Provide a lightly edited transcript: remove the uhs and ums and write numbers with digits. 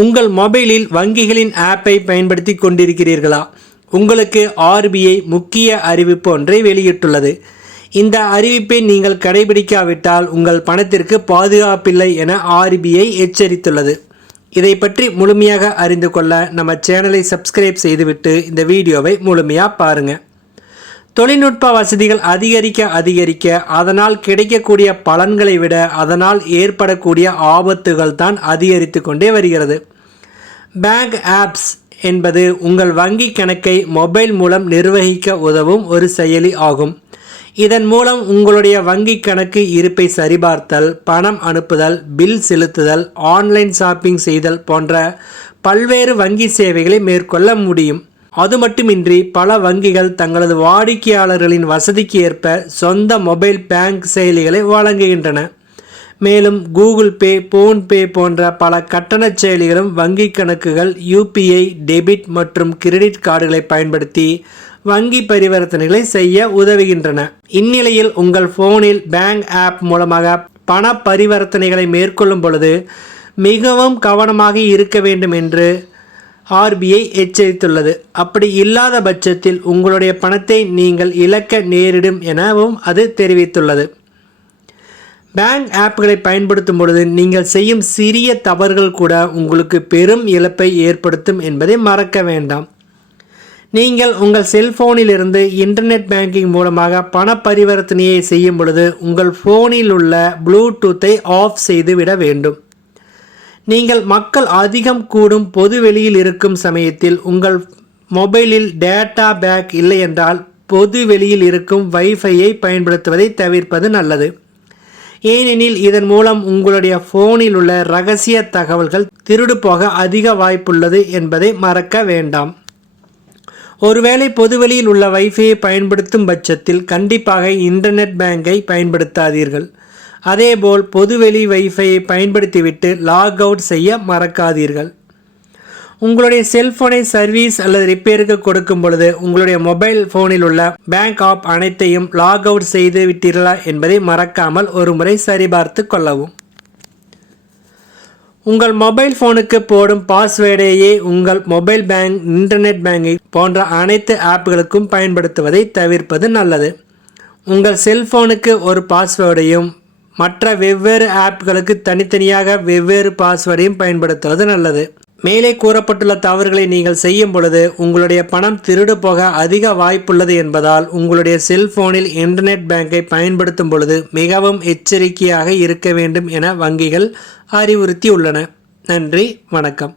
உங்கள் மொபைலில் வங்கிகளின் ஆப்பை பயன்படுத்தி கொண்டிருக்கிறீர்களா? உங்களுக்கு RBI முக்கிய அறிவிப்பு ஒன்றை வெளியிட்டுள்ளது. இந்த அறிவிப்பை நீங்கள் கடைபிடிக்காவிட்டால் உங்கள் பணத்திற்கு பாதுகாப்பில்லை என RBI எச்சரித்துள்ளது. இதை பற்றி முழுமையாக அறிந்து கொள்ள நம்ம சேனலை சப்ஸ்கிரைப் செய்துவிட்டு இந்த வீடியோவை முழுமையாக பாருங்கள். தொழில்நுட்ப வசதிகள் அதிகரிக்க அதனால் கிடைக்கக்கூடிய பலன்களை விட அதனால் ஏற்படக்கூடிய ஆபத்துகள் தான் அதிகரித்து கொண்டே வருகிறது. பேங்க் ஆப்ஸ் என்பது உங்கள் வங்கி கணக்கை மொபைல் மூலம் நிர்வகிக்க உதவும் ஒரு செயலி ஆகும். இதன் மூலம் உங்களுடைய வங்கி கணக்கு இருப்பை சரிபார்த்தல், பணம் அனுப்புதல், பில் செலுத்துதல், ஆன்லைன் ஷாப்பிங் செய்தல் போன்ற பல்வேறு வங்கி சேவைகளை மேற்கொள்ள முடியும். அது மட்டுமின்றி பல வங்கிகள் தங்களது வாடிக்கையாளர்களின் வசதிக்கு ஏற்ப சொந்த மொபைல் பேங்க் செயலிகளை வழங்குகின்றன. மேலும் கூகுள் பே, போன்பே போன்ற பல கட்டண செயலிகளும் வங்கி கணக்குகள், UPI, டெபிட் மற்றும் கிரெடிட் கார்டுகளை பயன்படுத்தி வங்கி பரிவர்த்தனைகளை செய்ய உதவுகின்றன. இந்நிலையில் உங்கள் போனில் பேங்க் ஆப் மூலமாக பண பரிவர்த்தனைகளை மேற்கொள்ளும் பொழுது மிகவும் கவனமாக இருக்க வேண்டும் என்று RBI எச்சரித்துள்ளது. அப்படி இல்லாத பட்சத்தில் உங்களுடைய பணத்தை நீங்கள் இழக்க நேரிடும் எனவும் அது தெரிவித்துள்ளது. பேங்க் ஆப்களை பயன்படுத்தும் பொழுது நீங்கள் செய்யும் சிறிய தவறுகள் கூட உங்களுக்கு பெரும் இழப்பை ஏற்படுத்தும் என்பதை மறக்க வேண்டாம். நீங்கள் உங்கள் செல்போனிலிருந்து இன்டர்நெட் பேங்கிங் மூலமாக பண பரிவர்த்தனையை செய்யும் பொழுது உங்கள் போனில் உள்ள ப்ளூடூத்தை ஆஃப் செய்து விட வேண்டும். நீங்கள் மக்கள் அதிகம் கூடும் பொது வெளியில் இருக்கும் சமயத்தில் உங்கள் மொபைலில் டேட்டா பேக் இல்லை என்றால் பொது வெளியில் இருக்கும் வைஃபையை பயன்படுத்துவதை தவிர்ப்பது நல்லது. ஏனெனில் இதன் மூலம் உங்களுடைய போனில் உள்ள இரகசிய தகவல்கள் திருடு போக அதிக வாய்ப்புள்ளது என்பதை மறக்க வேண்டாம். ஒருவேளை பொதுவெளியில் உள்ள வைஃபையை பயன்படுத்தும் பட்சத்தில் கண்டிப்பாக இன்டர்நெட் பேங்கை பயன்படுத்தாதீர்கள். அதேபோல் பொதுவெளி வைஃபையை பயன்படுத்திவிட்டு லாக் அவுட் செய்ய மறக்காதீர்கள். உங்களுடைய செல்போனை சர்வீஸ் அல்லது ரிப்பேருக்கு கொடுக்கும் பொழுது உங்களுடைய மொபைல் போனில் உள்ள பேங்க் ஆப் அனைத்தையும் லாக் அவுட் செய்து விட்டீர்களா என்பதை மறக்காமல் ஒரு முறை சரிபார்த்து கொள்ளவும். உங்கள் மொபைல் போனுக்கு போடும் பாஸ்வேர்டையே உங்கள் மொபைல் பேங்க், இன்டர்நெட் பேங்கிங் போன்ற அனைத்து ஆப்புகளுக்கும் பயன்படுத்துவதை தவிர்ப்பது நல்லது. உங்கள் செல்போனுக்கு ஒரு பாஸ்வேர்டையும் மற்ற வெவ்வேறு ஆப்களுக்கு தனித்தனியாக வெவ்வேறு பாஸ்வேர்டையும் பயன்படுத்துவது நல்லது. மேலே கூறப்பட்டுள்ள தவறுகளை நீங்கள் செய்யும் பொழுது உங்களுடைய பணம் திருடு போக அதிக வாய்ப்புள்ளது என்பதால் உங்களுடைய செல்போனில் இன்டர்நெட் பேங்கை பயன்படுத்தும் பொழுது மிகவும் எச்சரிக்கையாக இருக்க வேண்டும் என வங்கிகள் அறிவுறுத்தியுள்ளன. நன்றி, வணக்கம்.